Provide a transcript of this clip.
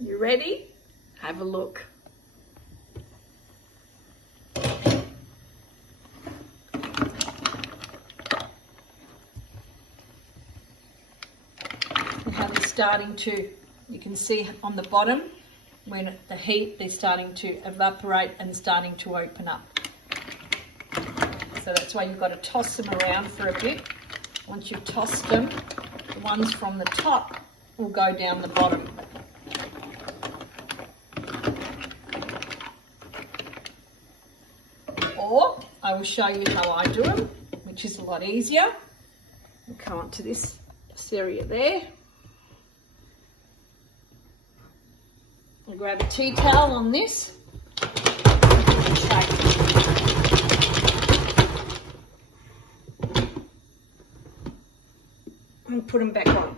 You ready? Have a look. And how they're starting to, you can see on the bottom, when the heat, they're starting to evaporate and starting to open up. So that's why you've got to toss them around for a bit. Once you've tossed them, the ones from the top will go down the bottom. Or I will show you how I do them, which is a lot easier. We'll come on to this area there. I'll grab a tea towel on this. And put them back on.